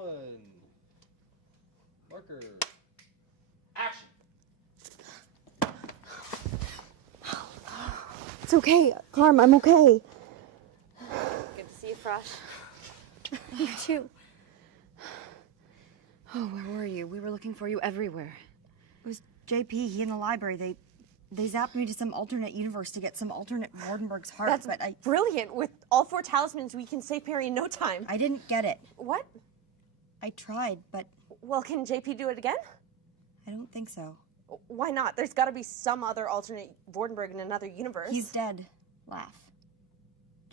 One. Marker. Action. It's okay, Carm, I'm okay. Good to see you fresh. You too. Oh, where were you? We were looking for you everywhere. It was JP, he in the library. They zapped me to some alternate universe to get some alternate Wardenberg's heart, That's but I... brilliant. With all 4 talismans, we can save Perry in no time. I didn't get it. What? I tried, but... Well, can JP do it again? I don't think so. Why not? There's got to be some other alternate Wardenberg in another universe. He's dead. Laugh.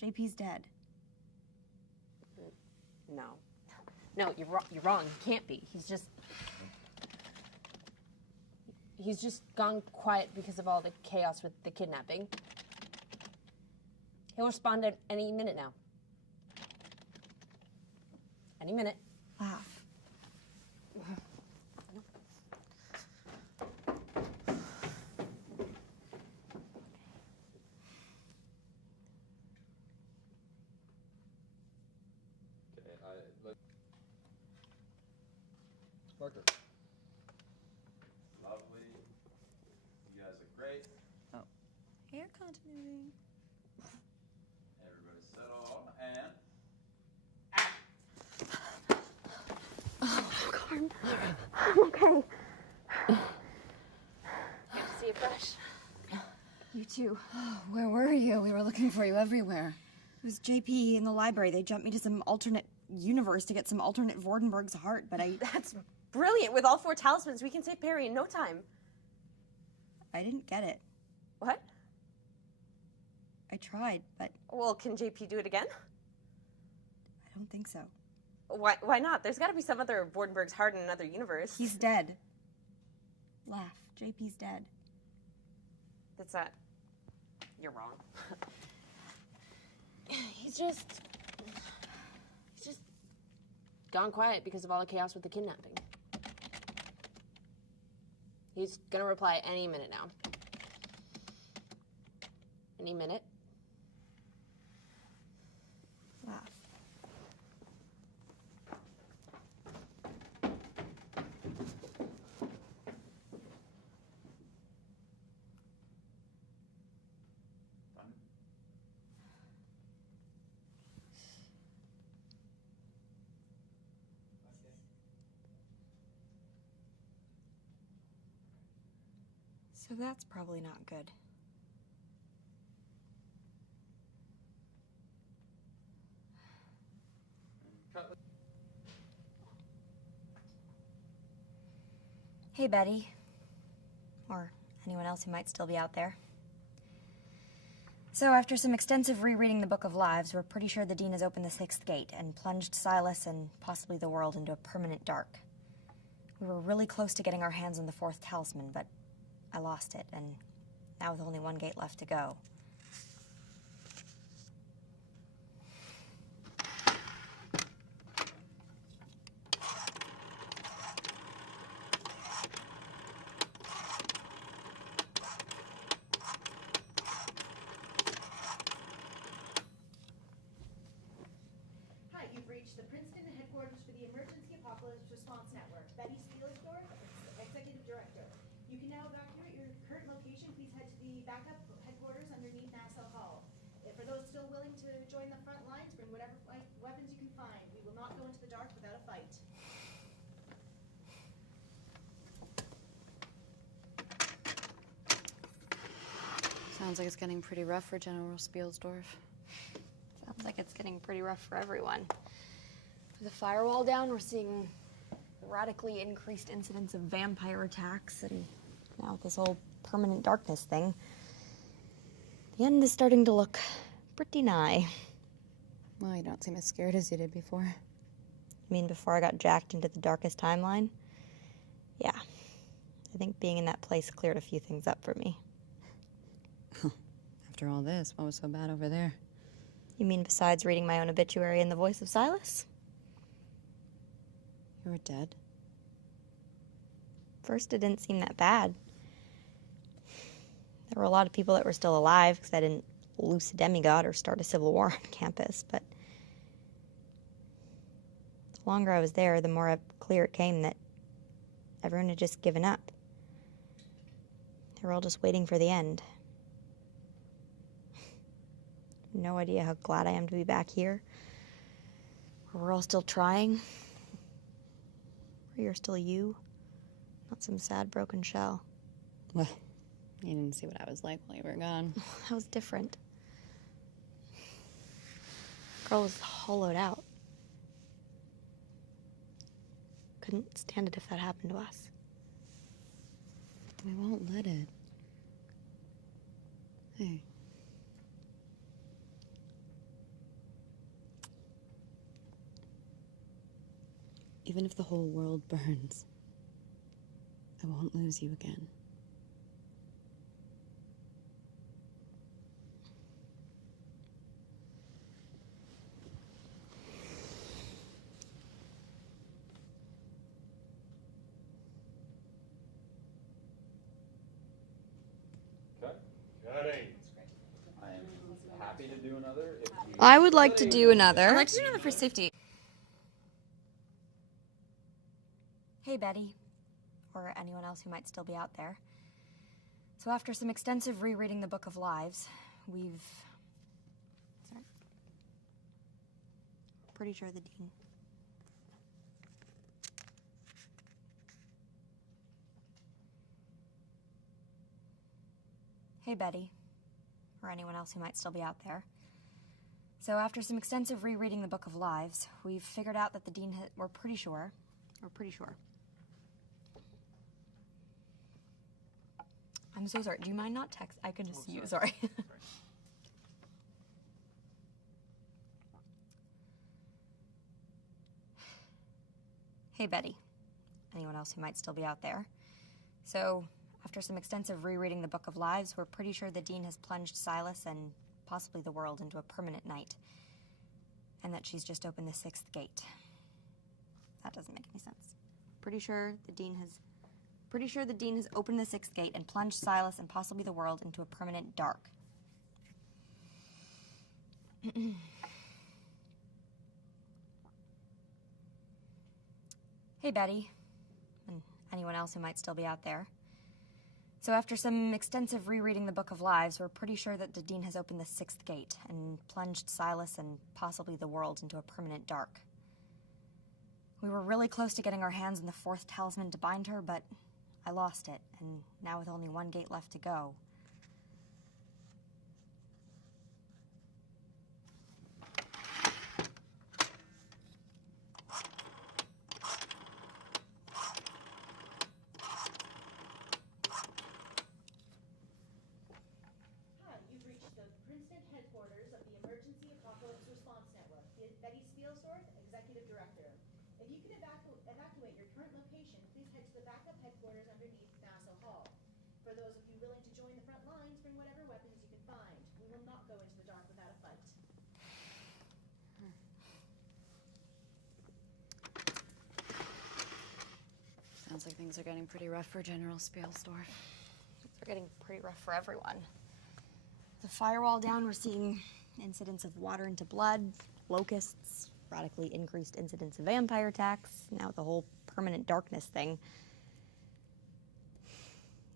JP's dead. No. No, you're wrong. He can't be. He's just gone quiet because of all the chaos with the kidnapping. He'll respond at any minute now. Any minute. Laugh. Marker. Lovely. You guys are great. Oh. Hair continuity. Everybody settle and... Oh, Carm. I'm okay. Good to see you fresh. You too. Oh, where were you? We were looking for you everywhere. It was JP in the library. They jumped me to some alternate universe to get some alternate Vordenberg's heart, but I... That's brilliant. With all 4 talismans, we can save Perry in no time. I didn't get it. What? I tried, but... Well, can JP do it again? I don't think so. Why not? There's got to be some other Vordenberg's heart in another universe. He's dead. Laugh. JP's dead. That's that. You're wrong. He's just gone quiet because of all the chaos with the kidnapping. He's gonna reply any minute now. Any minute. Laugh. So that's probably not good. Hey, Betty. Or anyone else who might still be out there. So after some extensive rereading the Book of Lives, we're pretty sure the Dean has opened the 6th gate and plunged Silas and possibly the world into a permanent dark. We were really close to getting our hands on the 4th talisman, but I lost it, and now with only 1 gate left to go. Hi, you've reached the Princeton headquarters for the Emergency Apocalypse Response Network. Betty Spielsdorf, Executive Director. You can now evacuate your current location. Please head to the backup headquarters underneath Nassau Hall. For those still willing to join the front lines, bring whatever weapons you can find. We will not go into the dark without a fight. Sounds like it's getting pretty rough for General Spielsdorf. Sounds like it's getting pretty rough for everyone. With the firewall down, we're seeing radically increased incidents of vampire attacks, and now with this whole permanent darkness thing, the end is starting to look pretty nigh. Well, you don't seem as scared as you did before. I mean, before I got jacked into the darkest timeline? Yeah. I think being in that place cleared a few things up for me. After all this, what was so bad over there? You mean besides reading my own obituary in the voice of Silas? You were dead? First, it didn't seem that bad. There were a lot of people that were still alive because I didn't loose a demigod or start a civil war on campus, but The longer I was there, the more clear it came that everyone had just given up. They were all just waiting for the end. No idea how glad I am to be back here. Where we're all still trying. Where you're still you. Not some sad, broken shell. Well, you didn't see what I was like while you were gone. That was different. Girl was hollowed out. Couldn't stand it if that happened to us. We won't let it. Hey. Even if the whole world burns, I won't lose you again. Okay. Cutting. I am happy to do another. If you I would like to do another. I'd like to do another for safety. Hey, Betty, or anyone else who might still be out there. So after some extensive rereading the Book of Lives, we've... Sorry. Pretty sure the Dean... Hey, Betty, or anyone else who might still be out there. So after some extensive rereading the Book of Lives, we've figured out that the Dean we're pretty sure. I'm so sorry. Do you mind not text? I could just see you. Sorry. Hey, Betty. Anyone else who might still be out there. So, after some extensive rereading the Book of Lives, we're pretty sure the Dean has plunged Silas and possibly the world into a permanent night. And that she's just opened the 6th gate. That doesn't make any sense. Pretty sure the Dean has opened the 6th gate and plunged Silas and possibly the world into a permanent dark. Hey, Betty, and anyone else who might still be out there. So after some extensive rereading the Book of Lives, we're pretty sure that the Dean has opened the 6th gate and plunged Silas and possibly the world into a permanent dark. We were really close to getting our hands on the 4th talisman to bind her, but I lost it, and now with only one gate left to go. Hi, you've reached the Princeton headquarters of the Emergency Apocalypse Response Network. Betty Spielsdorf, Executive Director. If you can evacuate your current location, please head to the backup headquarters underneath Nassau Hall. For those of you willing to join the front lines, bring whatever weapons you can find. We will not go into the dark without a fight. Sounds like things are getting pretty rough for General Spielsdorf. They're getting pretty rough for everyone. The firewall down, we're seeing incidents of water into blood, locusts, radically increased incidents of vampire attacks, now the whole permanent darkness thing.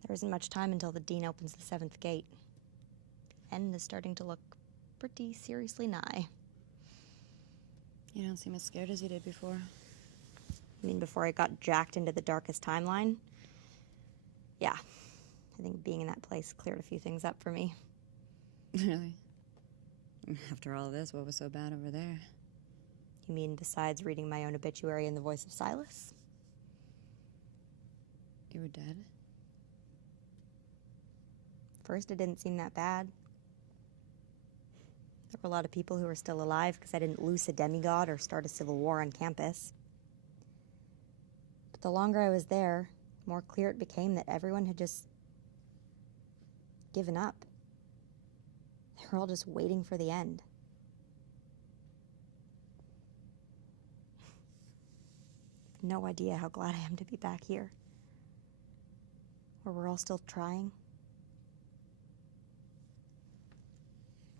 There isn't much time until the Dean opens the 7th gate. The end is starting to look pretty seriously nigh. You don't seem as scared as you did before. I mean, before I got jacked into the darkest timeline? Yeah. I think being in that place cleared a few things up for me. Really? After all this, what was so bad over there? You mean besides reading my own obituary in the voice of Silas? You were dead? First, it didn't seem that bad. There were a lot of people who were still alive because I didn't loose a demigod or start a civil war on campus. But the longer I was there, the more clear it became that everyone had just given up. They were all just waiting for the end. No idea how glad I am to be back here. Where we're all still trying.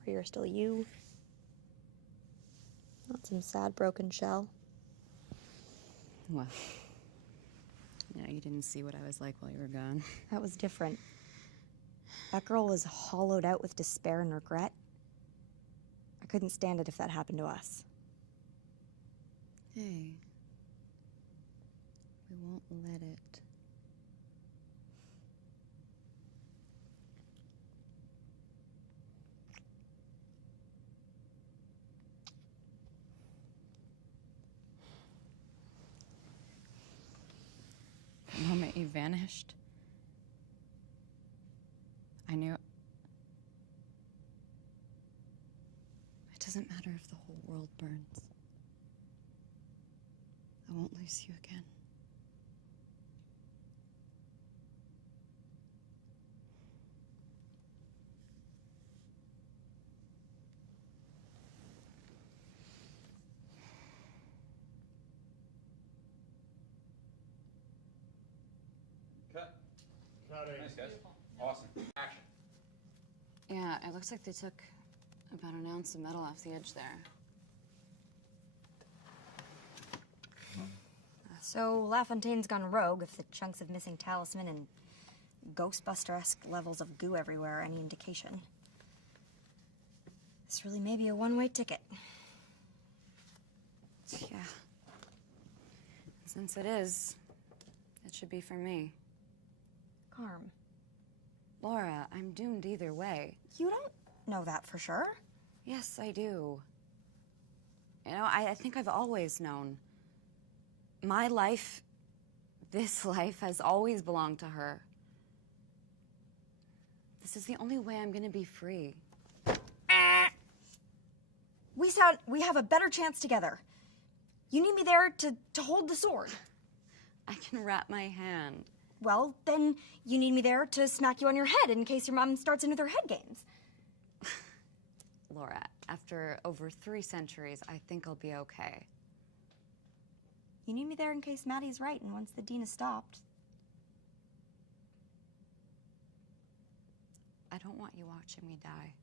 Where you're still you. Not some sad, broken shell. Well, you didn't see what I was like while you were gone. That was different. That girl was hollowed out with despair and regret. I couldn't stand it if that happened to us. Hey. We won't let it. The moment you vanished, I knew. It doesn't matter if the whole world burns. I won't lose you again. Cut. Nice, guys. Awesome. Action. Yeah, it looks like they took about an ounce of metal off the edge there. So LaFontaine's gone rogue if the chunks of missing talisman and Ghostbuster-esque levels of goo everywhere are any indication. This really may be a one-way ticket. Yeah. Since it is, it should be for me. Carm, Laura, I'm doomed either way. you don't know that for sure. Yes, I do. You know, I think I've always known. My life, this life, has always belonged to her. This is the only way I'm gonna be free. We have a better chance together. You need me there to hold the sword. I can wrap my hand. Well, then you need me there to smack you on your head in case your mom starts into her head games. Laura, after over 3 centuries, I think I'll be okay. You need me there in case Maddie's right and once the dean is stopped. I don't want you watching me die.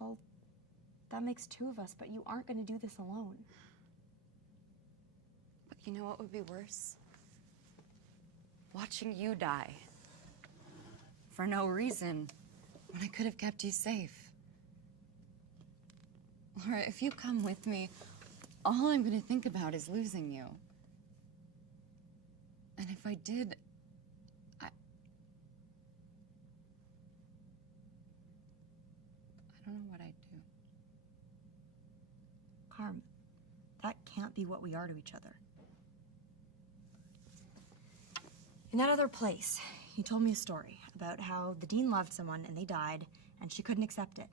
Well, that makes 2 of us, but you aren't going to do this alone. But you know what would be worse? Watching you die. For no reason, when I could have kept you safe. Laura, if you come with me, all I'm going to think about is losing you. And if I did, I don't know what I'd do. Carm, that can't be what we are to each other. In that other place, you told me a story about how the dean loved someone and they died, and she couldn't accept it.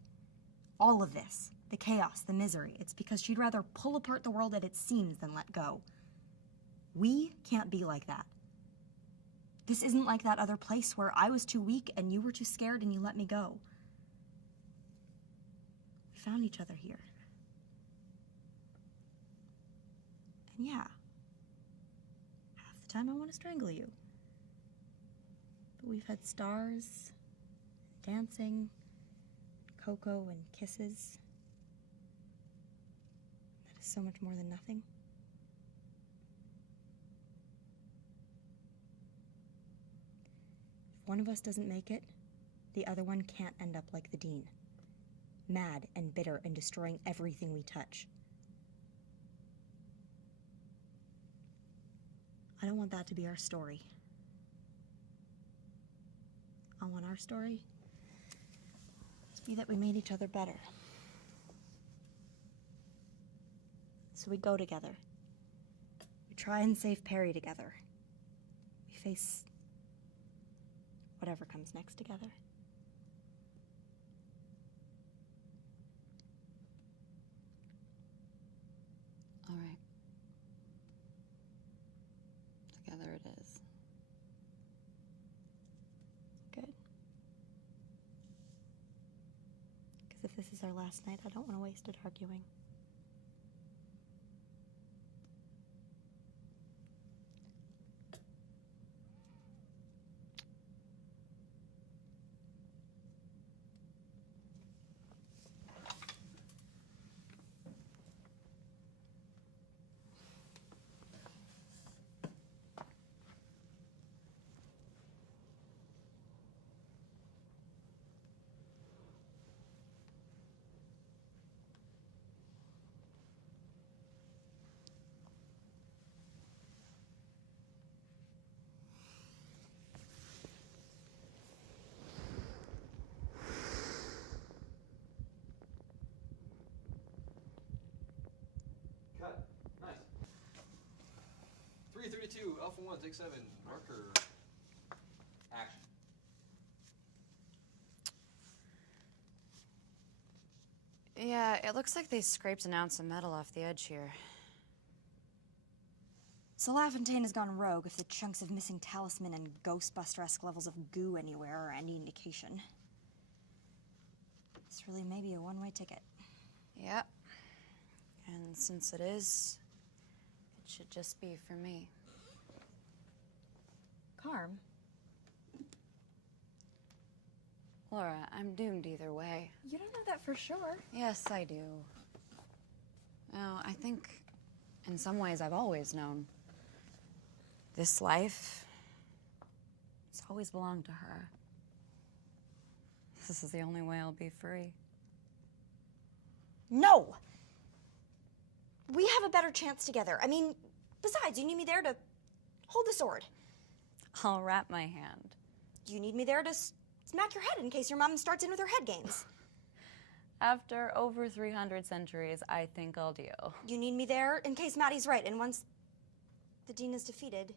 All of this, the chaos, the misery, it's because she'd rather pull apart the world at its seams than let go. We can't be like that. This isn't like that other place where I was too weak and you were too scared and you let me go. We found each other here. And yeah, half the time I want to strangle you. But we've had stars, dancing, cocoa, and kisses. That is so much more than nothing. If one of us doesn't make it, the other one can't end up like the dean. Mad and bitter and destroying everything we touch. I don't want that to be our story. I want our story to be that we made each other better. So we go together. We try and save Perry together. We face whatever comes next together. All right. Together it is. Good. Because if this is our last night, I don't want to waste it arguing. 2, Alpha 1, take 7, marker. Action. Yeah, it looks like they scraped an ounce of metal off the edge here. So LaFontaine has gone rogue if the chunks of missing talisman and Ghostbuster-esque levels of goo anywhere are any indication. This really may be a one-way ticket. Yep. And since it is, it should just be for me. Carm? Laura, I'm doomed either way. You don't know that for sure. Yes, I do. Oh, I think in some ways I've always known. This life, it's always belonged to her. This is the only way I'll be free. No! We have a better chance together. I mean, besides, you need me there to hold the sword. I'll wrap my hand. You need me there to smack your head in case your mom starts in with her head games. After over 300 centuries, I think I'll deal. You need me there in case Maddie's right, and once the Dean is defeated...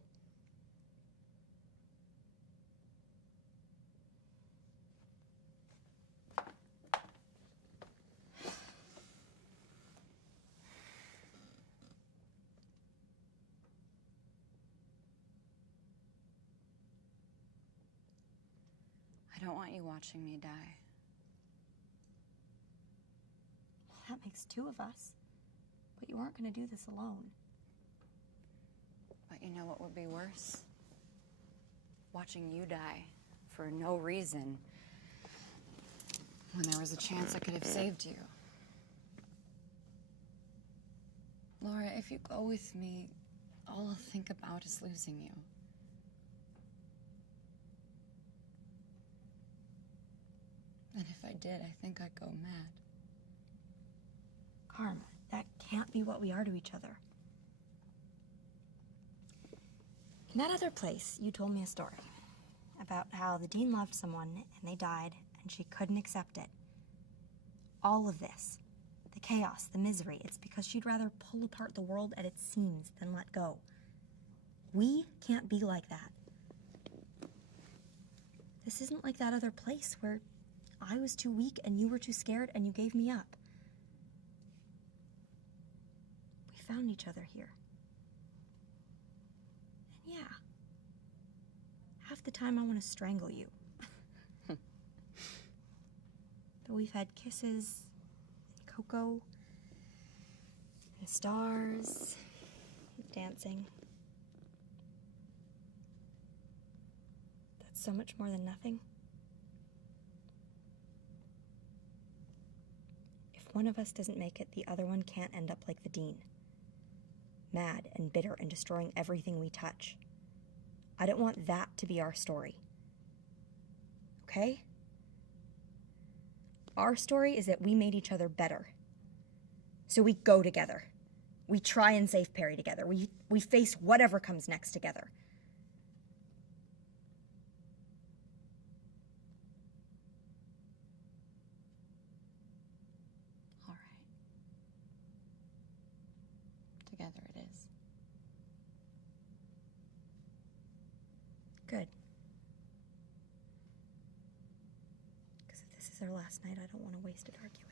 I don't want you watching me die. Well, that makes two of us. But you aren't going to do this alone. But you know what would be worse? Watching you die for no reason when there was a chance I could have saved you. Laura, if you go with me, all I'll think about is losing you. And if I did, I think I'd go mad. Carm, that can't be what we are to each other. In that other place, you told me a story about how the Dean loved someone and they died and she couldn't accept it. All of this, the chaos, the misery, it's because she'd rather pull apart the world at its seams than let go. We can't be like that. This isn't like that other place where I was too weak and you were too scared and you gave me up. We found each other here. And yeah, half the time I want to strangle you. But we've had kisses, and cocoa, and stars, and dancing. That's so much more than nothing. If one of us doesn't make it, the other one can't end up like the Dean. Mad and bitter and destroying everything we touch. I don't want that to be our story. Okay? Our story is that we made each other better. So we go together. We try and save Perry together. We face whatever comes next together. All right. Together it is. Good. Because if this is our last night, I don't want to waste it arguing.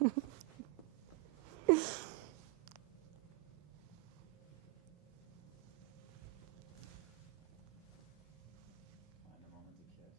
Find a moment to kiss.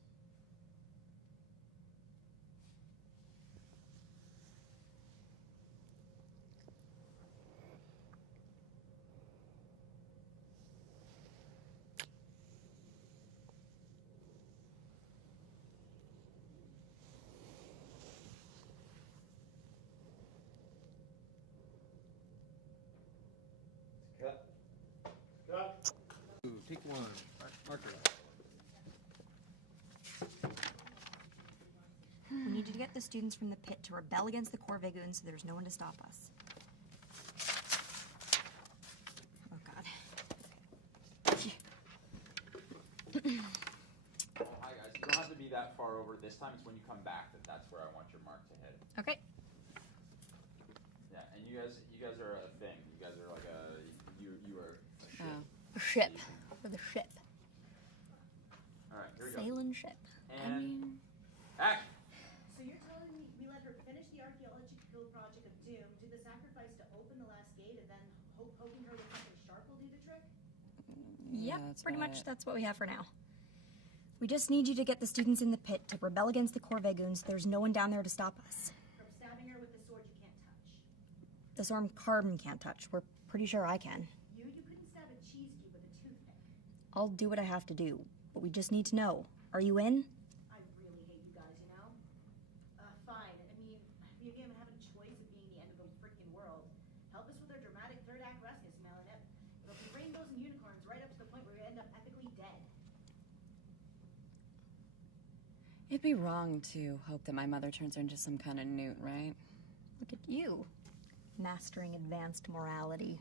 get the students from the pit to rebel against the core Vagoons so there's no one to stop us. Oh, God. Oh, hi guys. You don't have to be that far over this time. It's when you come back that's where I want your mark to hit. Okay. Yeah, and you guys are a thing. You guys are like you are a ship. Oh. A ship. With a ship. All right, here we go. Sailing ship. And action. So you're telling me we let her finish the archaeological project of Doom, do the sacrifice to open the last gate, and then hoping her with something sharp will do the trick? Yeah, Yep, that's pretty about much it. that's what we have for now. We just need you to get the students in the pit to rebel against the core Vagoons. There's no one down there to stop us. From stabbing her with the sword you can't touch. The Storm Carbon can't touch. We're pretty sure I can. You couldn't stab a cheese cube with a toothpick. I'll do what I have to do, but we just need to know. Are you in? I really hate you guys, you know? Fine. I mean, we again have a choice of being the end of the freaking world. Help us with our dramatic third act rescue, Melanie. It'll be rainbows and unicorns right up to the point where we end up epically dead. It'd be wrong to hope that my mother turns her into some kind of newt, right? Look at you, mastering advanced morality.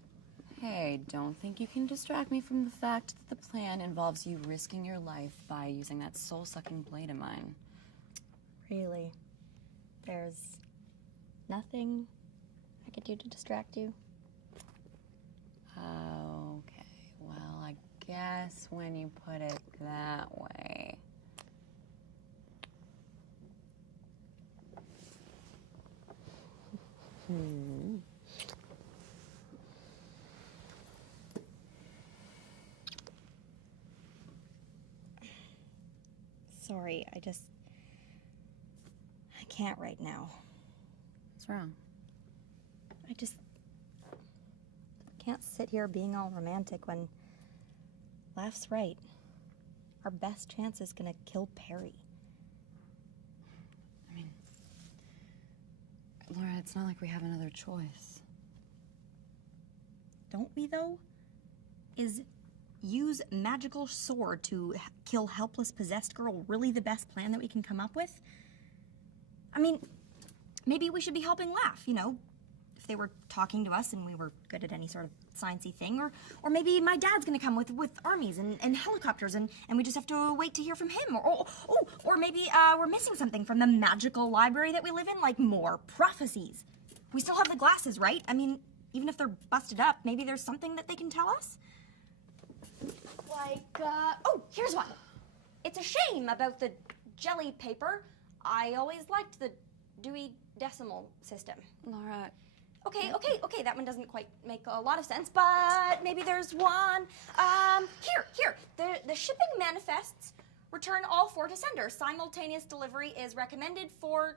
Hey, don't think you can distract me from the fact that the plan involves you risking your life by using that soul-sucking blade of mine. Really? There's nothing I could do to distract you? Okay, well, I guess when you put it that way. Sorry, I can't right now. What's wrong? I just can't sit here being all romantic when Laugh's right. Our best chance is gonna kill Perry. I mean, Laura, it's not like we have another choice. Don't we, though? Is use magical sword to kill helpless possessed girl really the best plan that we can come up with? I mean, maybe we should be helping Laugh, you know, if they were talking to us and we were good at any sort of sciencey thing, or maybe my dad's gonna come with armies and helicopters and we just have to wait to hear from him, or maybe we're missing something from the magical library that we live in, like more prophecies. We still have the glasses, right? I mean, even if they're busted up, maybe there's something that they can tell us? Like, oh, here's one. It's a shame about the jelly paper. I always liked the Dewey Decimal System. Laura, Okay, that one doesn't quite make a lot of sense, but maybe there's one. Here. The shipping manifests return all 4 to sender. Simultaneous delivery is recommended for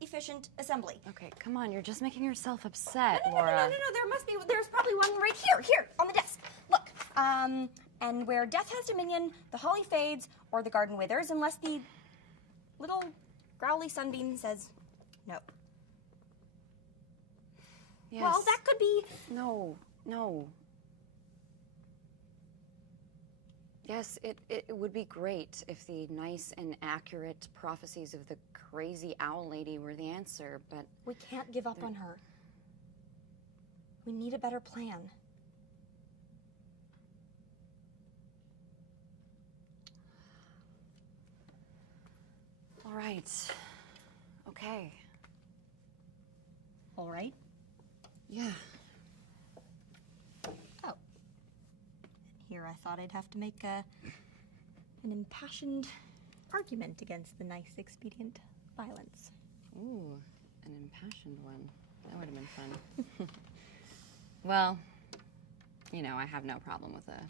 efficient assembly. okay, come on, you're just making yourself upset, No, Laura. there's probably one right here, on the desk. Look, and where death has dominion, the holly fades, or the garden withers, unless the little growly sunbeam says no. Yes. Well, that could be... No. Yes, it would be great if the nice and accurate prophecies of the crazy owl lady were the answer, but... We can't give up on her. We need a better plan. All right. Okay. All right? Yeah. Oh. Here I thought I'd have to make an impassioned argument against the nice, expedient violence. Ooh, an impassioned one. That would have been fun. Well, you know, I have no problem with a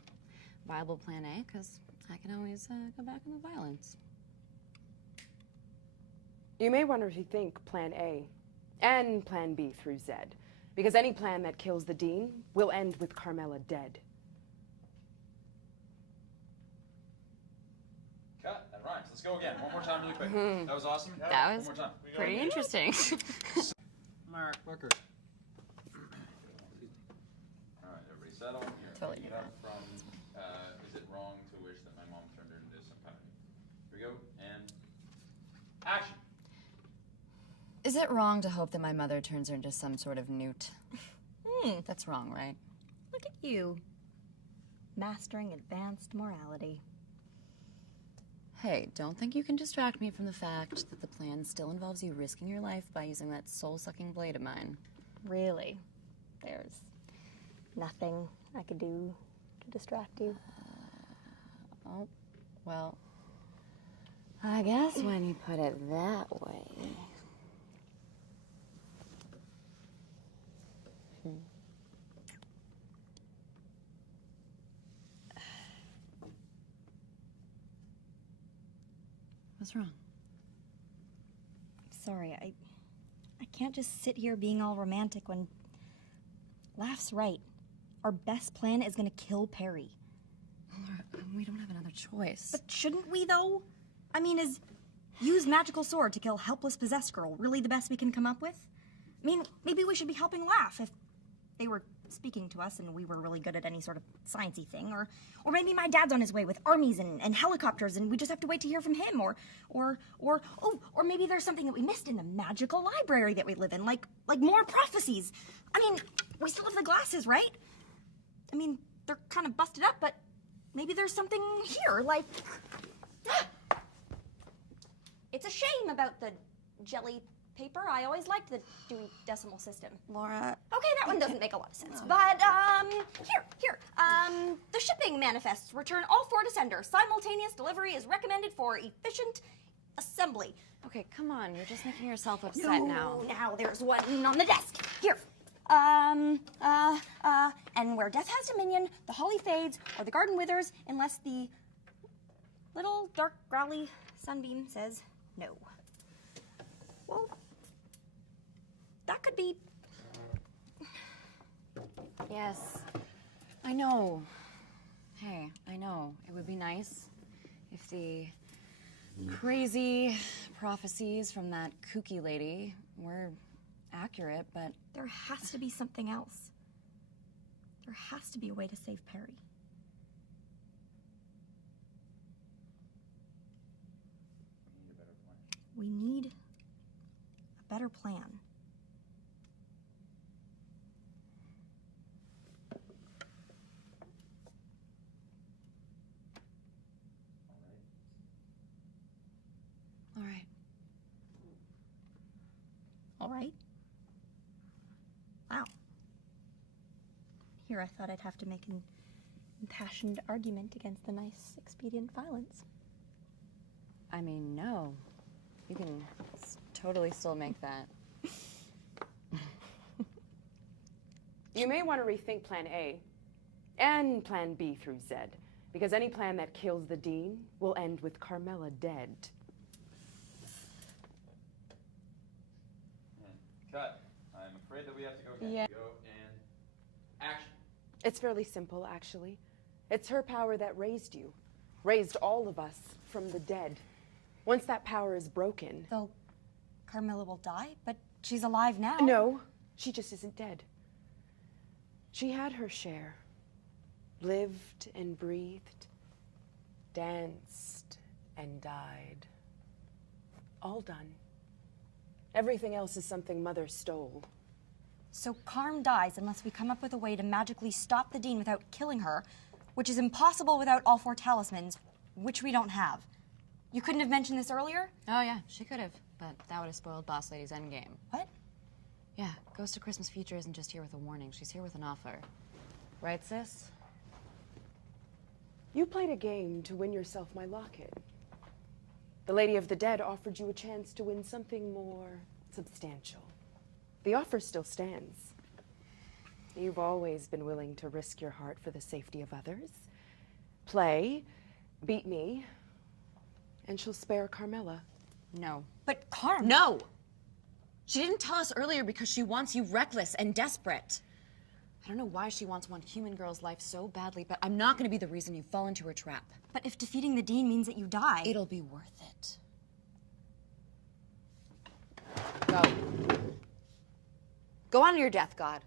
viable plan A, because I can always go back on the violence. You may want to rethink Plan A and Plan B through Z, because any plan that kills the Dean will end with Carmilla dead. Cut. That rhymes. Let's go again. One more time, really quick. That was awesome. That was One more time. pretty interesting. Marker. All right, everybody settle. Here, Totally picking it up from, is it wrong to wish that my mom turned her into some kind of... Here we go, and action. Is it wrong to hope that my mother turns her into some sort of newt? That's wrong, right? Look at you. Mastering advanced morality. Hey, don't think you can distract me from the fact that the plan still involves you risking your life by using that soul-sucking blade of mine. Really? There's nothing I could do to distract you. Oh, well, I guess when you put it that way. What's wrong? Sorry, I can't just sit here being all romantic when Laugh's right. Our best plan is gonna kill Perry. Laura, we don't have another choice. But shouldn't we, though? I mean, is use magical sword to kill helpless possessed girl really the best we can come up with? I mean, maybe we should be helping Laugh if they were speaking to us and we were really good at any sort of sciencey thing, or maybe my dad's on his way with armies and helicopters and we just have to wait to hear from him, or maybe there's something that we missed in the magical library that we live in, like more prophecies. I mean, we still have the glasses, right? I mean, they're kind of busted up, but maybe there's something here, like... It's a shame about the jelly paper. I always liked the Dewey Decimal System. Laura... Okay, that one doesn't make a lot of sense, but, here. The shipping manifests return all 4 to sender. Simultaneous delivery is recommended for efficient assembly. Okay, come on. You're just making yourself upset now. Now there's one on the desk. Here. And where death has dominion, the holly fades, or the garden withers, unless the little dark growly sunbeam says no. Well, that could be... Yes, I know. Hey, I know. It would be nice if the crazy prophecies from that kooky lady were accurate, but... There has to be something else. There has to be a way to save Perry. We need a better plan. All right. All right? Wow. Here I thought I'd have to make an impassioned argument against the nice, expedient violence. I mean, no. You can totally still make that. You may want to rethink Plan A and Plan B through Z, because any plan that kills the Dean will end with Carmilla dead. Cut. I'm afraid that we have to go again. Yeah. Go and action. It's fairly simple, actually. It's her power that raised you, raised all of us from the dead. Once that power is broken... Though Carmilla will die, but she's alive now. No, she just isn't dead. She had her share. Lived and breathed, danced and died. All done. Everything else is something Mother stole. So Carm dies unless we come up with a way to magically stop the Dean without killing her, which is impossible without all 4 talismans, which we don't have. You couldn't have mentioned this earlier? Oh, yeah, she could have, but that would have spoiled Boss Lady's endgame. What? Yeah, Ghost of Christmas Future isn't just here with a warning. She's here with an offer. Right, sis? You played a game to win yourself my locket. The Lady of the Dead offered you a chance to win something more substantial. The offer still stands. You've always been willing to risk your heart for the safety of others. Play, beat me, and she'll spare Carmilla. No. But Carm... No! She didn't tell us earlier because she wants you reckless and desperate. I don't know why she wants one human girl's life so badly, but I'm not going to be the reason you fall into her trap. But if defeating the Dean means that you die... It'll be worth it. Go. Go on to your death, God.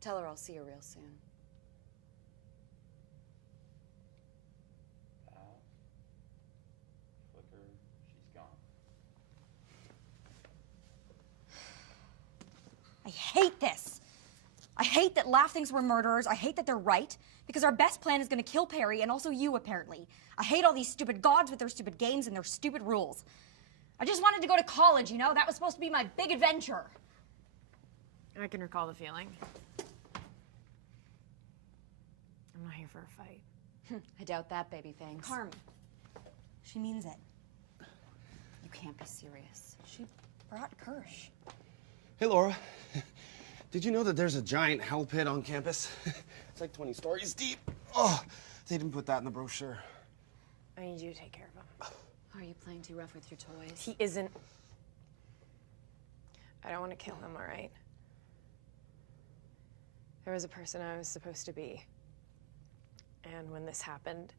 Tell her I'll see her real soon. Flicker, she's gone. hate this. I hate that Laugh thinks we're murderers. I hate that they're right, because our best plan is gonna kill Perry, and also you, apparently. I hate all these stupid gods with their stupid games and their stupid rules. I just wanted to go to college, you know? That was supposed to be my big adventure. I can recall the feeling. I'm not here for a fight. I doubt that, baby fangs. Carm, she means it. You can't be serious. She brought Kirsch. Hey, Laura. Did you know that there's a giant hell pit on campus? It's like 20 stories deep. Oh, they didn't put that in the brochure. I need you to take care of him. Are you playing too rough with your toys? He isn't. I don't want to kill him, all right? There was a person I was supposed to be. And when this happened,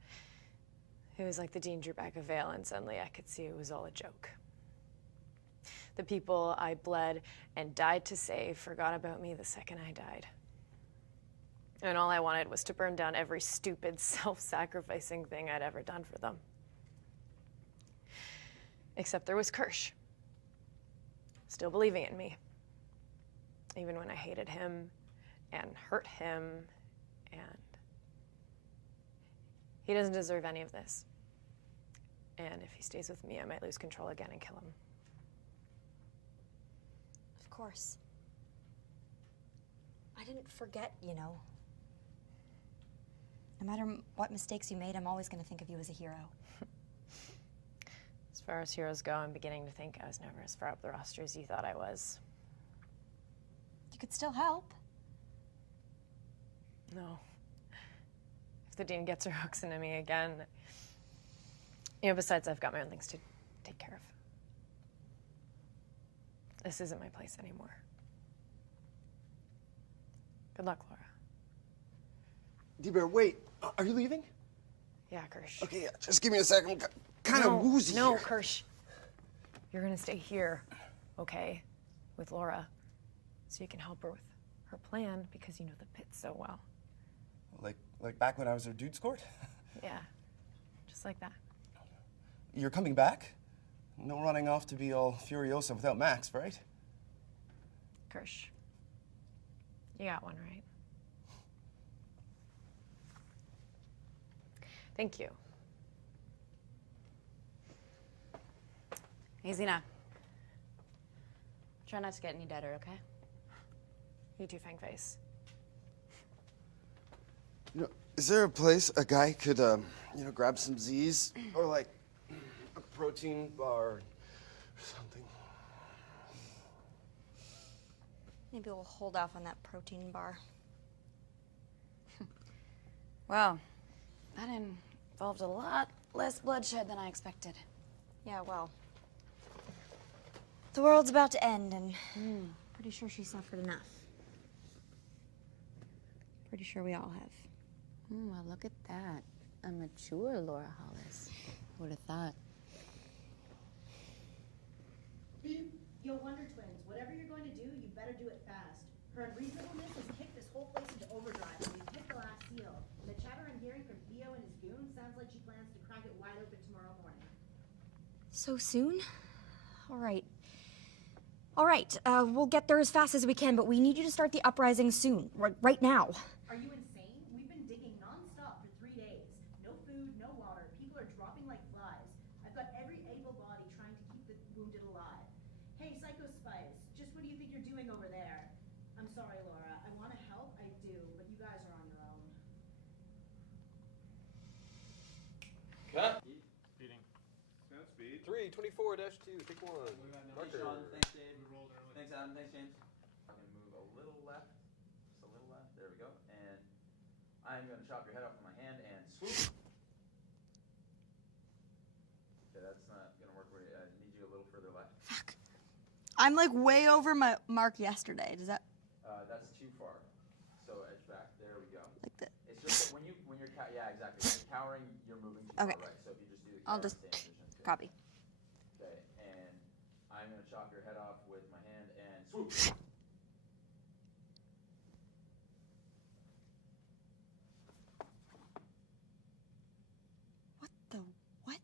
it was like the Dean drew back a veil and suddenly I could see it was all a joke. The people I bled and died to save forgot about me the second I died. And all I wanted was to burn down every stupid, self-sacrificing thing I'd ever done for them. Except there was Kirsch, still believing in me, even when I hated him and hurt him, and he doesn't deserve any of this. And if he stays with me, I might lose control again and kill him. Of course. I didn't forget, you know. No matter what mistakes you made, I'm always gonna think of you as a hero. As far as heroes go, I'm beginning to think I was never as far up the roster as you thought I was. You could still help. No. If the Dean gets her hooks into me again, you know, besides I've got my own things to take care of. This isn't my place anymore. Good luck, Laura. D-Bear, wait. Are you leaving? Yeah, Kirsch. Okay, yeah, just give me a second. Kind of woozy No, here. Kirsch. You're gonna stay here, okay, with Laura, so you can help her with her plan because you know the pit so well. Like back when I was her dude scored? Yeah, just like that. You're coming back? No running off to be all Furiosa without Max, right? Kirsch, you got one right. Thank you. Hey, Zena. Try not to get any deader, okay? You too, Fangface. You know, is there a place a guy could, grab some Z's or like a protein bar or something? Maybe we'll hold off on that protein bar. Well, that involved a lot less bloodshed than I expected. Yeah, well. The world's about to end, and pretty sure she suffered enough. Pretty sure we all have. Well, look at that. A mature Laura Hollis. Would have thought. Yo, Wonder Twins, whatever you're going to do, you better do it fast. Her unreasonableness has kicked this whole place into overdrive, and we've hit the last seal. And the chatter I'm hearing from Theo and his goons sounds like she plans to crack it wide open tomorrow morning. So soon? All right. All right, we'll get there as fast as we can, but we need you to start the uprising soon. Right now. Are you insane? We've been digging non-stop for 3 days. No food, no water. People are dropping like flies. I've got every able body trying to keep the wounded alive. Hey, Psycho Spice, just what do you think you're doing over there? I'm sorry, Laura. I want to help, I do, but you guys are on your own. Cut. Speeding. Sound speed. 324-2, take one. Thanks, Sean. Thanks, Dave. Thanks, Adam. Thanks, James. I'm going to move a little left. Just a little left. There we go. And I'm going to chop your head off with my hand and swoop. Okay, that's not going to work. I need you a little further left. Fuck. I'm like way over my mark yesterday. Does that That's too far. So edge back. There we go. like the? It's just that when you're yeah, exactly. When you're cowering, you're moving too Okay. far right. So if you just do the I'll cowering just stance position, it's good. Copy. Okay, and I'm gonna chop your head off with my hand and swoop. What the what?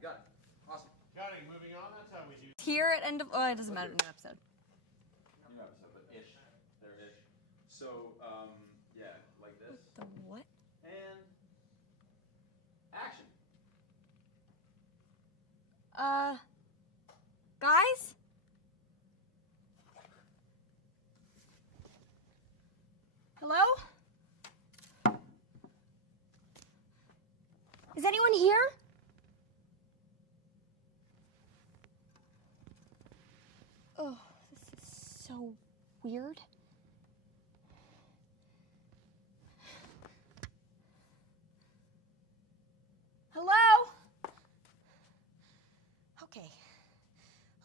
Got it. Awesome. Cutting, moving on, that's how we do. Here at end of. Oh, it doesn't matter. New episode. New episode, but ish. They're ish. So, yeah, like this. The what? And action. Guys? Hello? Is anyone here? Oh, this is so weird. Hello? Okay.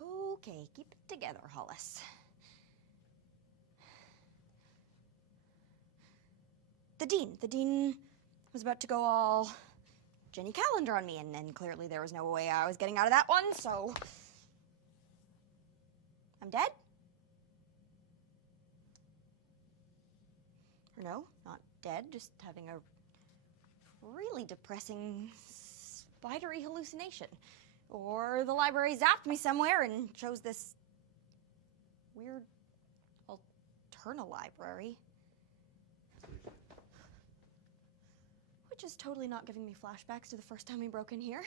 Okay, keep it together, Hollis. The dean was about to go all Jenny Calendar on me, and then clearly there was no way I was getting out of that one, so I'm dead? Or no, not dead, just having a really depressing spidery hallucination. Or the library zapped me somewhere and chose this weird alterna library. Which is totally not giving me flashbacks to the first time we broke in here.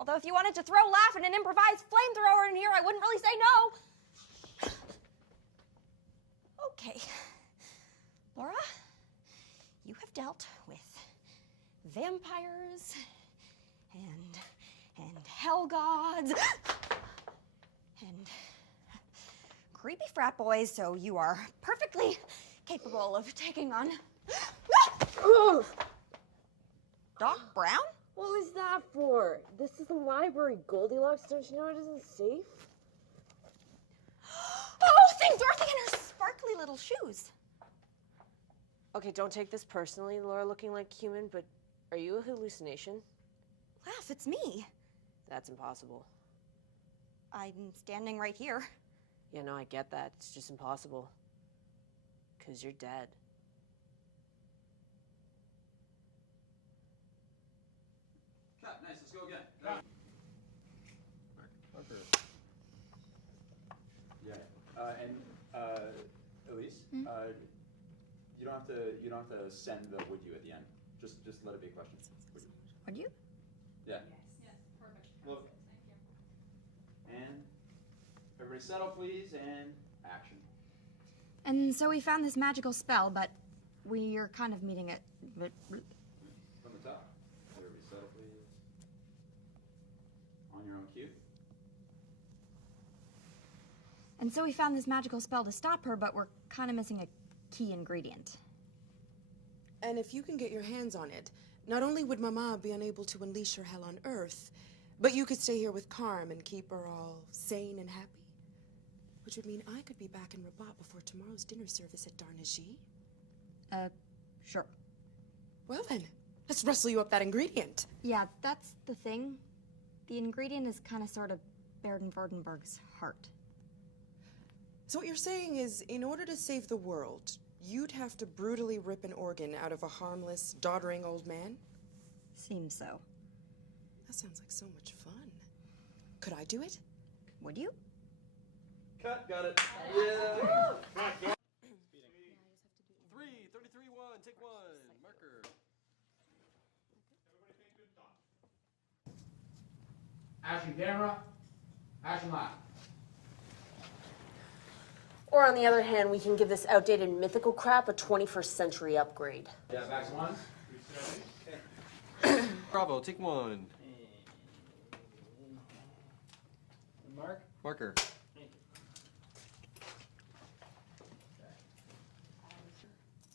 Although if you wanted to throw laugh and an improvised flamethrower in here, I wouldn't really say no. Okay. Laura, you have dealt with vampires and hell gods and creepy frat boys, so you are perfectly capable of taking on Doc Brown? What was that for? This is the library, Goldilocks. Don't you know it isn't safe? Oh, thank Dorothy and her sparkly little shoes. Okay, don't take this personally, Laura looking like human, but are you a hallucination? Laugh, it's me. That's impossible. I'm standing right here. Yeah, no, I get that. It's just impossible. 'Cause you're dead. Cut, nice, let's go again. Go. Marker. Yeah, and, Elise, you don't have to send the would you at the end. Just let it be a question. Would you? Yeah. Yes, perfect. Look. Thank you. And everybody settle, please, and action. And so we found this magical spell, but we are kind of meeting it. From the top. Everybody settle, please. On your own cue. And so we found this magical spell to stop her, but we're kind of missing a key ingredient. And if you can get your hands on it, not only would Mama be unable to unleash her hell on Earth, but you could stay here with Carm and keep her all sane and happy. Which would mean I could be back in Rabat before tomorrow's dinner service at Darnagy. Sure. Well then, let's rustle you up that ingredient. Yeah, that's the thing. The ingredient is kind of sort of Baden-Württemberg's heart. So what you're saying is, in order to save the world, you'd have to brutally rip an organ out of a harmless, doddering old man? Seems so. That sounds like so much fun. Could I do it? Would you? Cut, got it. Yeah. 3, 33, 1, take 1. Marker. Action camera. Action live. Or on the other hand, we can give this outdated mythical crap a 21st century upgrade. Yeah, back to one. Bravo, take 1. Mark. Marker.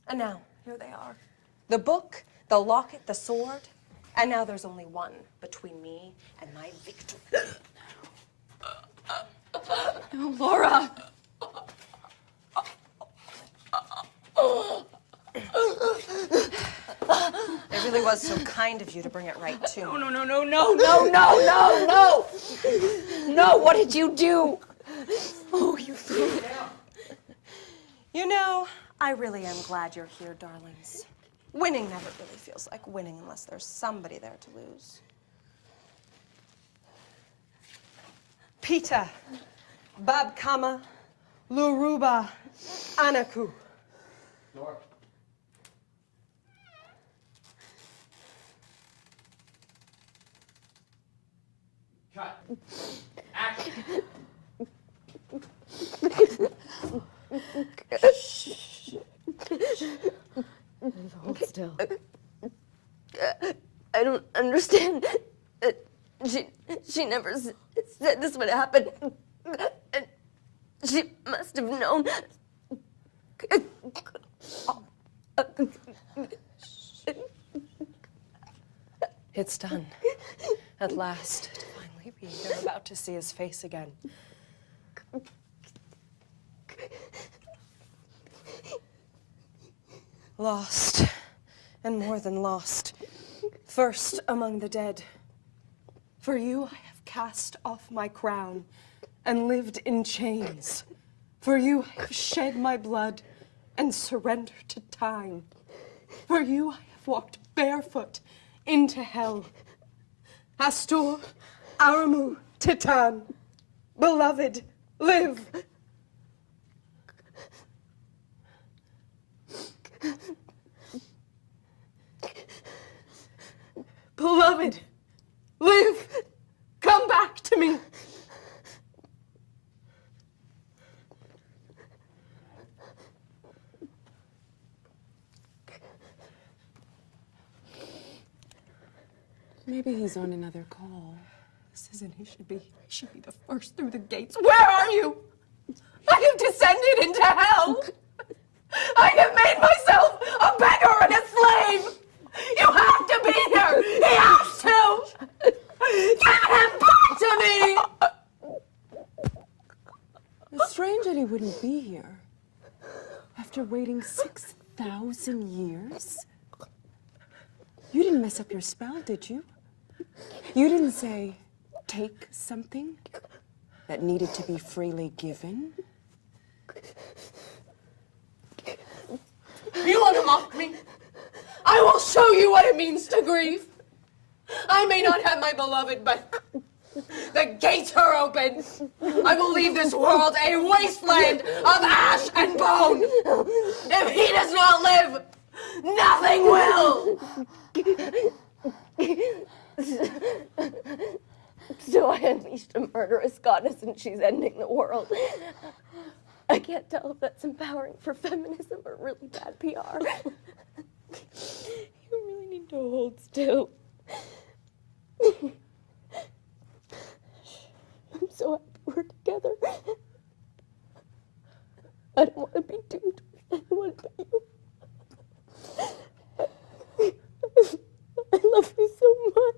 And now, here they are. The book, the locket, the sword, and now there's only one between me and my victory. Oh, Laura! It really was so kind of you to bring it right to me. No, what did you do? Oh, you threw it out. You know, I really am glad you're here, darlings. Winning never really feels like winning unless there's somebody there to lose. Pita, Babkama, Luruba, Anaku. Door. Cut. Action. Hold still. I don't understand. She never said this would happen. She must have known. It's done. At last, to finally be here, about to see his face again. Lost, and more than lost. First among the dead. For you, I have cast off my crown and lived in chains. For you, I have shed my blood and surrendered to time. For you, I have walked barefoot into hell. Astur, Aramu, Titan, beloved, live. Beloved, live. Come back to me. Maybe he's on another call. This isn't. He should be the first through the gates. Where are you? I have descended into hell. I have made myself a beggar and a slave. You have to be here. He has to. Get him back to me. It's strange that he wouldn't be here. After waiting 6,000 years? You didn't mess up your spell, did you? You didn't say, take something that needed to be freely given? You want to mock me? I will show you what it means to grieve. I may not have my beloved, but the gates are open. I will leave this world a wasteland of ash and bone. If he does not live, nothing will. So I unleashed a murderous goddess and she's ending the world. I can't tell if that's empowering for feminism or really bad PR. You really need to hold still. I'm so happy we're together. I don't want to be doomed with anyone but you. I love you so much.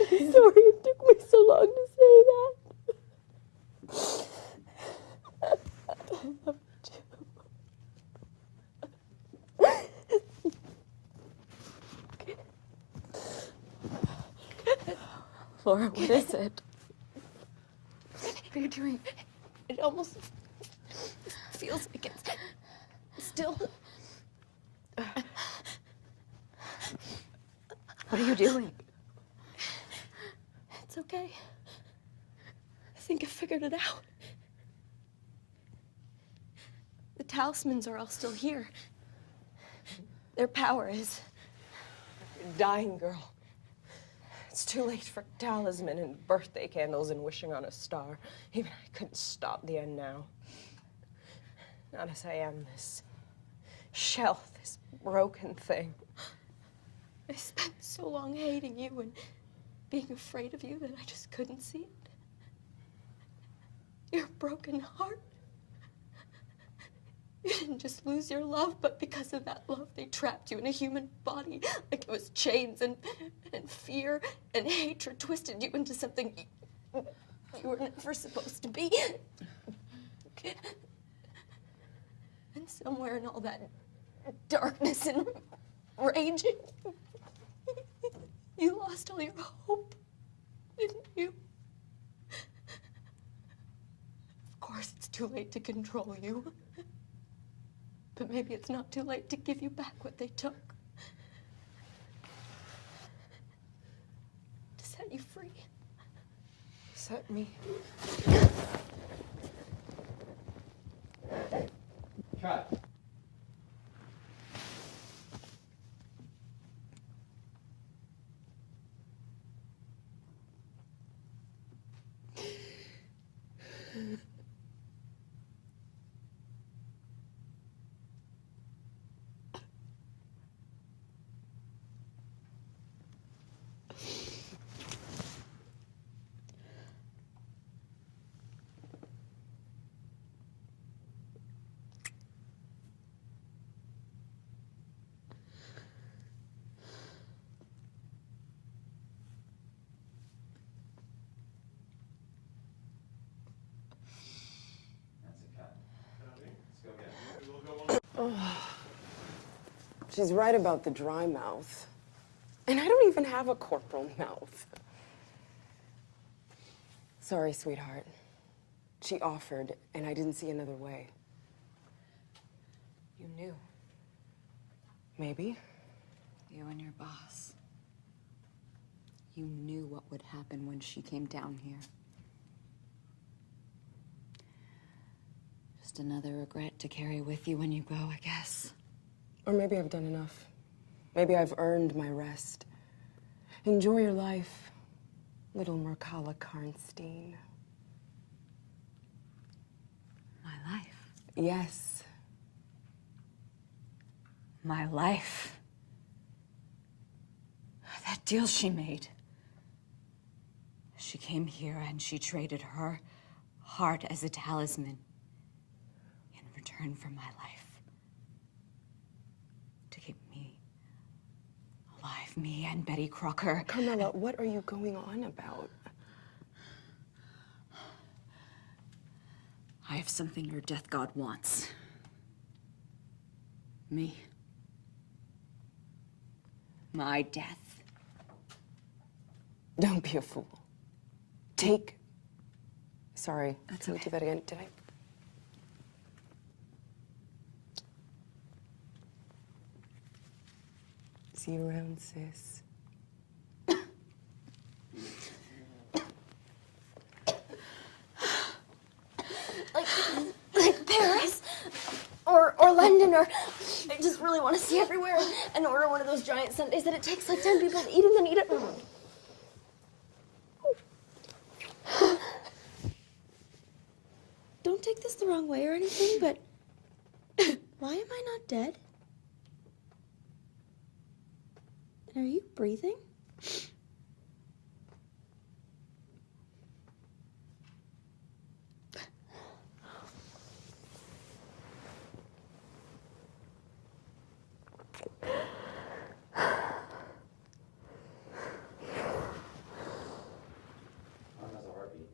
I'm sorry it took me so long to say that. I love you. Laura, what is it? What are you doing? It almost feels like it's still. What are you doing? It's okay. I think I figured it out. The talismans are all still here. Their power is. You're dying, girl. It's too late for talisman and birthday candles and wishing on a star. Even I couldn't stop the end now. Not as I am, this shell, this broken thing. I spent so long hating you and being afraid of you that I just couldn't see it. Your broken heart. You didn't just lose your love, but because of that love, they trapped you in a human body like it was chains, and fear and hatred twisted you into something you were never supposed to be. And somewhere in all that darkness and rage, you lost all your hope, didn't you? Of course, it's too late to control you. But maybe it's not too late to give you back what they took. To set you free. Set me. Cut. She's right about the dry mouth. And I don't even have a corporal mouth. Sorry, sweetheart. She offered, and I didn't see another way. You knew. Maybe. You and your boss. You knew what would happen when she came down here. Just another regret to carry with you when you go, I guess. Or maybe I've done enough. Maybe I've earned my rest. Enjoy your life, little Merkala Karnstein. My life. Yes. My life. That deal she made. She came here and she traded her heart as a talisman in return for my life. To keep me alive, me and Betty Crocker. Camilla, what are you going on about? I have something your death god wants. Me. My death. Don't be a fool. Take... Sorry, That's can we okay. do that again? Did I... See you around, sis. Like Paris or London, or I just really want to see everywhere and order one of those giant sundaes that it takes like 10 people to eat and then eat it. Don't take this the wrong way or anything, but why am I not dead? And are you breathing? That's a heartbeat.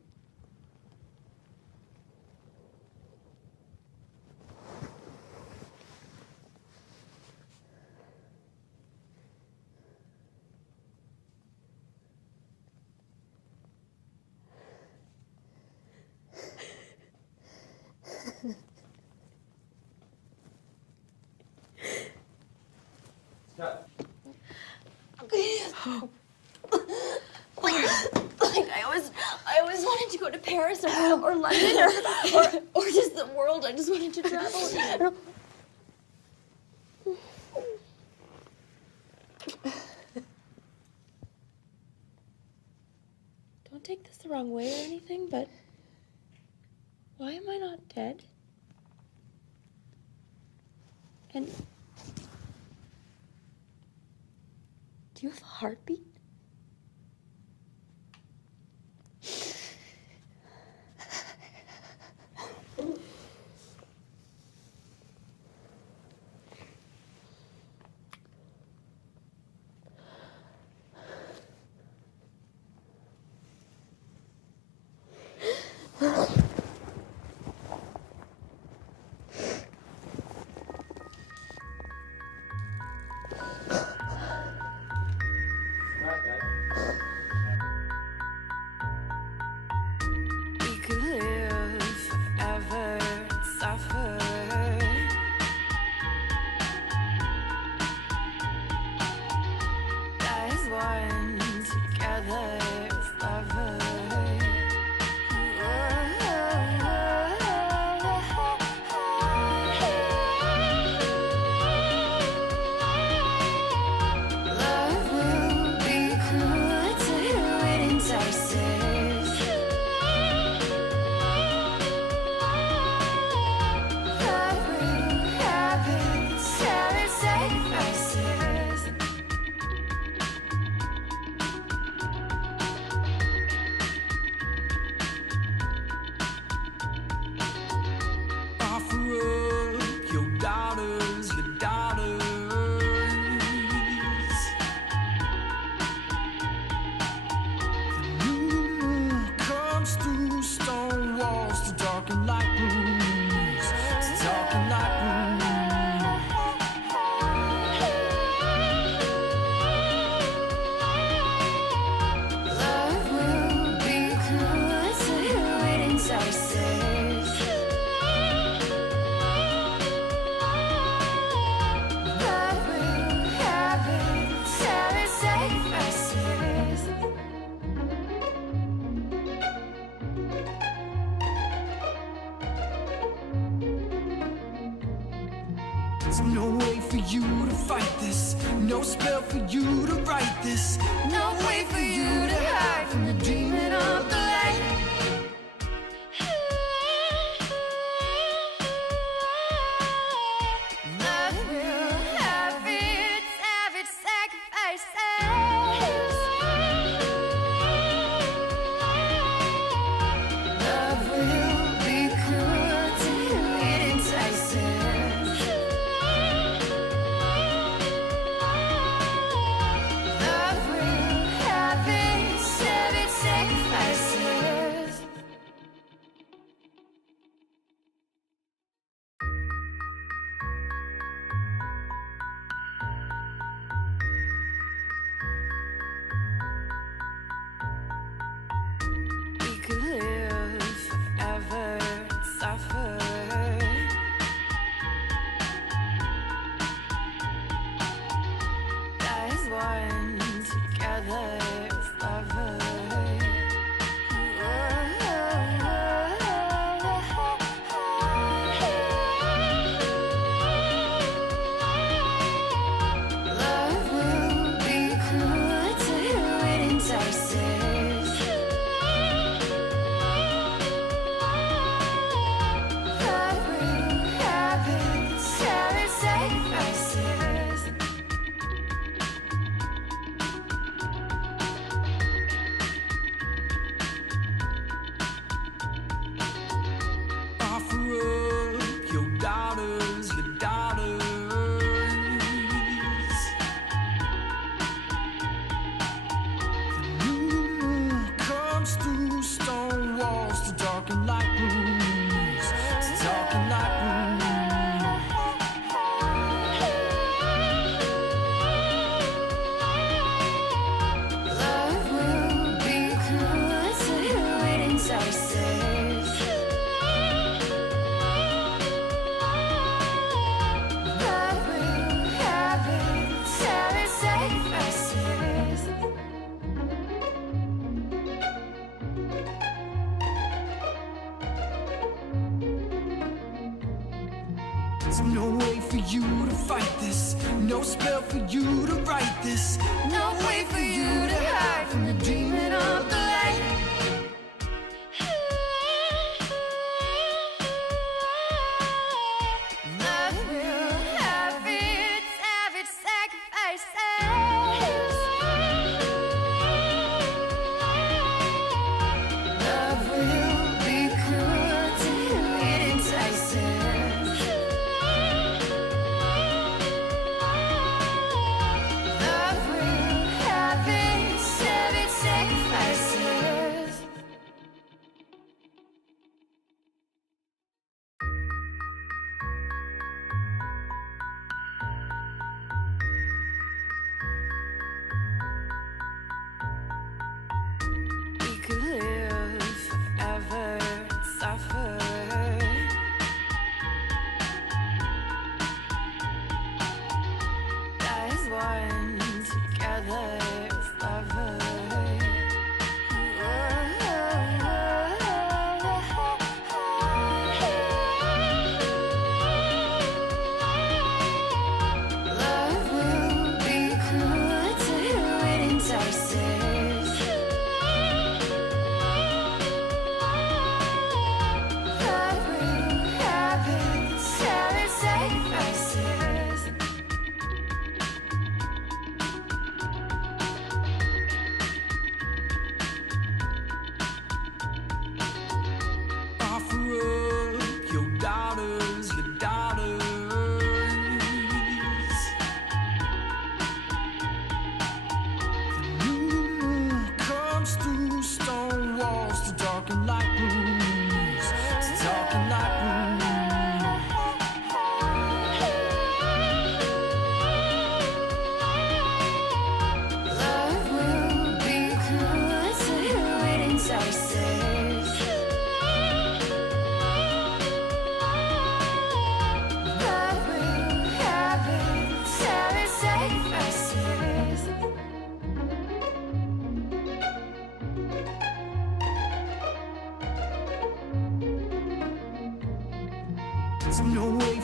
Cut. Like I always wanted to go to Paris or London or just the world. I just wanted to travel. Don't take this the wrong way or anything, but why am I not dead? And do you have a heartbeat? There's no way for you to fight this. No spell for you to write this. No way for you to hide from the demon of the light. Love will have its sacrifices. Love will be cruel to who it entices. Love will have its sacrifices. We could live forever, suffer. That is one together forever. Love will be cruel to who it entices. Love will have its sacrifices. Offer up your daughters, your daughters. The new moon comes through stone walls to darken like rooms, to darken like rooms. Love will be cruel to who it entices. Love will have its sacrifices. There's no way for you to fight this. No spell for you to write this. No way for you to hide from the demon of the light. Love will have its sacrifices. Love will be cruel to who it entices. Love will have its sacrifices.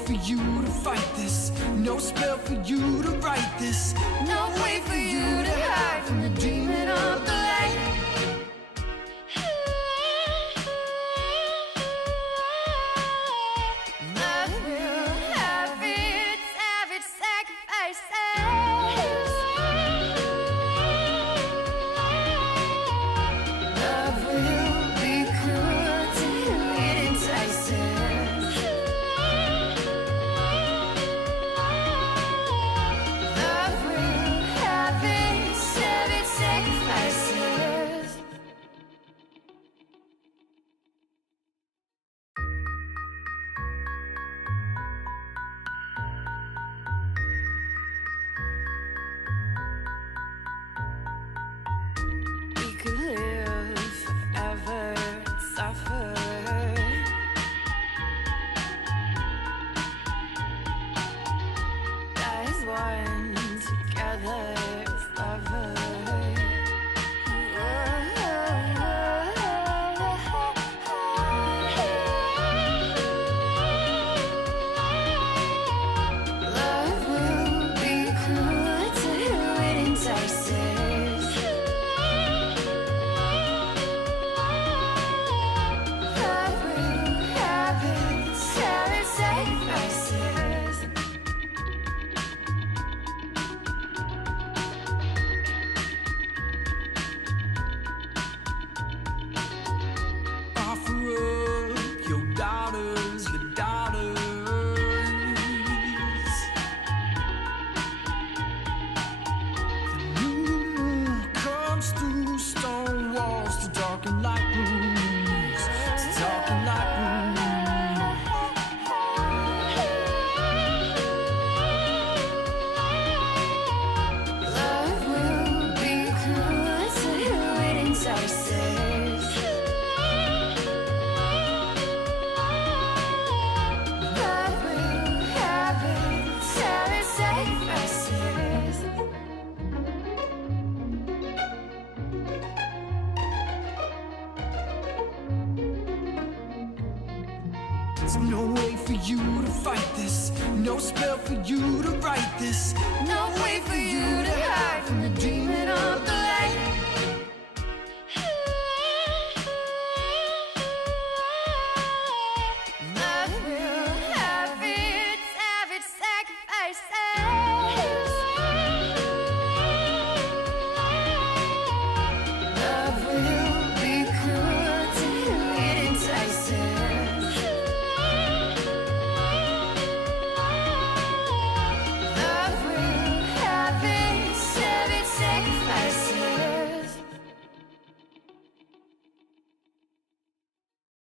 for you to fight this. No spell for you to write this. No way for you to hide from the demon of the light. Love will have its savage sacrifices. Love will be cruel to who it entices. Love will have its savage sacrifices. We could live forever, suffer. That is one together as lovers. Love will be cruel to who it entices. Love will have its savage sacrifices. Offer up your daughters, your daughters. The new moon comes through stone walls to darken like rooms, to darken like rooms. Love will be cruel to who it entices. Love will have its savage sacrifices. There's no way for you to fight this. No spell for you to write this. No